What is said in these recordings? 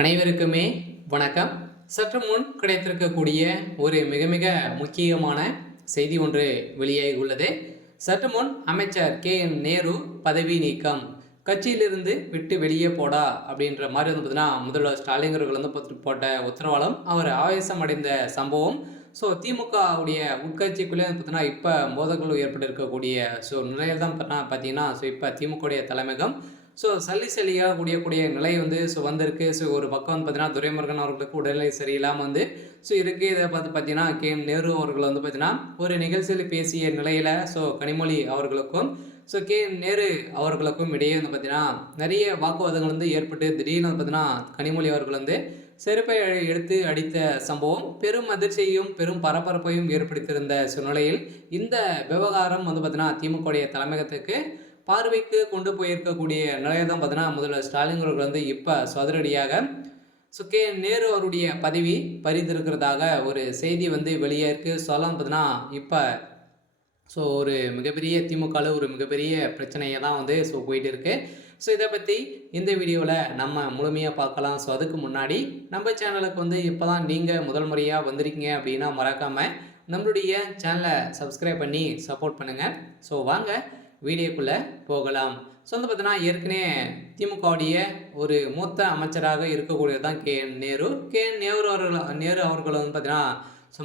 அனைவருக்குமே வணக்கம். சற்று முன் கிடைத்திருக்கக்கூடிய ஒரு மிக மிக முக்கியமான செய்தி ஒன்று வெளியாகி உள்ளது. சற்று முன் அமைச்சர் KN நேரு பதவி நீக்கம், கட்சியிலிருந்து விட்டு வெளியே போடா அப்படின்ற மாதிரி பார்த்தீங்கன்னா முதல்வர் ஸ்டாலின் அவர்கள் போட்ட உத்தரவாலும் அவர் ஆவேசம் அடைந்த சம்பவம். திமுகவுடைய உட்கட்சிக்குள்ளே பார்த்தீங்கன்னா இப்போ மோதல்கள் ஏற்பட்டு இருக்கக்கூடிய நிலையில் தான் பார்த்தீங்கன்னா இப்போ திமுகவுடைய தலைமையகம் சல்லியாக கூடிய நிலை வந்திருக்கு. ஒரு பக்கம் பார்த்தீங்கன்னா துரைமுருகன் அவர்களுக்கு உடல்நிலை சரியில்லாமல் இருக்குது. இதை பார்த்தீங்கன்னா KN நேரு அவர்கள் பார்த்தீங்கன்னா ஒரு நிகழ்ச்சியில் பேசிய நிலையில் கனிமொழி அவர்களுக்கும் KN நேரு அவர்களுக்கும் இடையே பார்த்தீங்கன்னா நிறைய வாக்குவாதங்கள் ஏற்பட்டு திடீர்னு பார்த்தீங்கன்னா கனிமொழி அவர்கள் செருப்பை எடுத்து அடித்த சம்பவம் பெரும் அதிர்ச்சியையும் பெரும் பரபரப்பையும் ஏற்படுத்தியிருந்த சூழ்நிலையில் இந்த விவகாரம் பார்த்தீங்கன்னா திமுகவுடைய தலைமையகத்துக்கு பார்வைக்கு கொண்டு போயிருக்கக்கூடிய நிலையை தான் பார்த்தீங்கன்னா முதல்வர் ஸ்டாலின் அவர்கள் இப்போ சதுரடியாக KN நேரு அவருடைய பதவி பறித்திருக்கிறதாக ஒரு செய்தி வெளியாயிருக்கு. பார்த்தீங்கன்னா இப்போ ஒரு மிகப்பெரிய திமுகவில் ஒரு மிகப்பெரிய பிரச்சனையை தான் போயிட்டு இருக்கு. இதை பற்றி இந்த வீடியோவில் நம்ம முழுமையாக பார்க்கலாம். அதுக்கு முன்னாடி நம்ம சேனலுக்கு இப்போ தான் நீங்கள் முதல் முறையாக வந்திருக்கீங்க அப்படின்னா மறக்காமல் நம்மளுடைய சேனலை சப்ஸ்கிரைப் பண்ணி சப்போர்ட் பண்ணுங்கள். வாங்க வீடியோக்குள்ளே போகலாம். பார்த்தீங்கன்னா ஏற்கனவே திமுகவுடைய ஒரு மூத்த அமைச்சராக இருக்கக்கூடியது தான் KN நேரு. நேரு அவர்கள் பார்த்தீங்கன்னா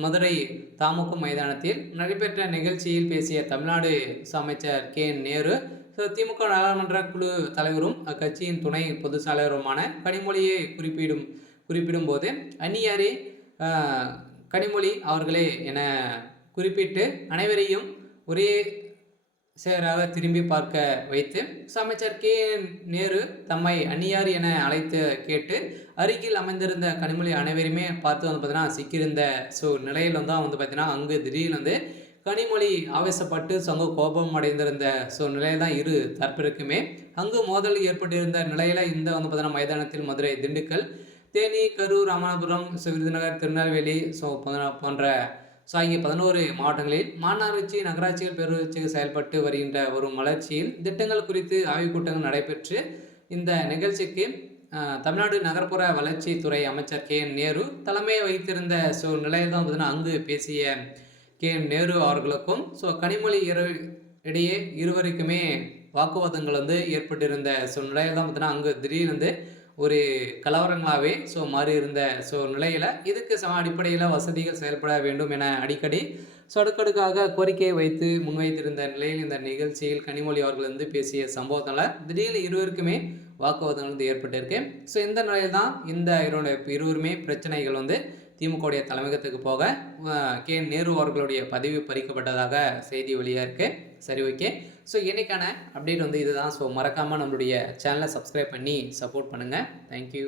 மதுரை தாமுக மைதானத்தில் நடைபெற்ற நிகழ்ச்சியில் பேசிய தமிழ்நாடு அமைச்சர் KN நேரு திமுக நாடாளுமன்ற குழு தலைவரும் அக்கட்சியின் துணை பொதுச் செயலாளருமான கனிமொழியை குறிப்பிடும் போது அந்நியாரே கனிமொழி அவர்களே என குறிப்பிட்டு அனைவரையும் ஒரே சேராக திரும்பி பார்க்க வைத்து அமைச்சர் KN நேரு தம்மை அந்நியார் என அழைத்து கேட்டு அருகில் அமைந்திருந்த கனிமொழி அனைவருமே பார்த்து பார்த்தீங்கன்னா சிக்கியிருந்த நிலையில் தான் பார்த்தீங்கன்னா அங்கு திடீர்னு கனிமொழி ஆவேசப்பட்டு கோபம் அடைந்திருந்த நிலையில் தான் இரு தரப்பிற்குமே அங்கு மோதல் ஏற்பட்டிருந்த நிலையில் இந்த பார்த்தீங்கன்னா மைதானத்தில் மதுரை, திண்டுக்கல், தேனி, கரூர், ராமநாதபுரம், விருதுநகர், திருநெல்வேலி போன்ற ஆகிய 11 மாவட்டங்களில் மாநகராட்சி, நகராட்சிகள், பேரூராட்சிகள் செயல்பட்டு வருகின்ற வரும் வளர்ச்சியில் திட்டங்கள் குறித்து ஆய்வுக் கூட்டங்கள் நடைபெற்று இந்த நிகழ்ச்சிக்கு தமிழ்நாடு நகர்ப்புற வளர்ச்சித்துறை அமைச்சர் KN நேரு தலைமை வைத்திருந்த நிலையில் தான் பார்த்தீங்கன்னா அங்கு பேசிய KN நேரு அவர்களுக்கும் கனிமொழி இடையே இருவருக்குமே வாக்குவாதங்கள் ஏற்பட்டிருந்த நிலையில் தான் பார்த்தீங்கன்னா அங்கு திடீர்னு ஒரு கலவரங்களாகவே மாறி இருந்த நிலையில் இதுக்கு அடிப்படையில் வசதிகள் செயல்பட வேண்டும் என அடிக்கடி அடுக்கடுக்காக கோரிக்கையை வைத்து முன்வைத்திருந்த நிலையில் இந்த நிகழ்ச்சியில் கனிமொழி அவர்கள் பேசிய சம்பவத்தால் திடீர்னு இருவருக்குமே வாக்குவாதங்கள் ஏற்பட்டிருக்கு. இந்த நிலையில் தான் இந்த இருவருமே பிரச்சனைகள் திமுகவுடைய தலைமையகத்துக்கு போக KN நேரு அவர்களுடைய பதவி பறிக்கப்பட்டதாக செய்தி வெளியாக இருக்குது. சரி, ஓகே. இன்றைக்கான அப்டேட் இதுதான். மறக்காமல் நம்மளுடைய சேனலை சப்ஸ்கிரைப் பண்ணி சப்போர்ட் பண்ணுங்கள். தேங்க்யூ.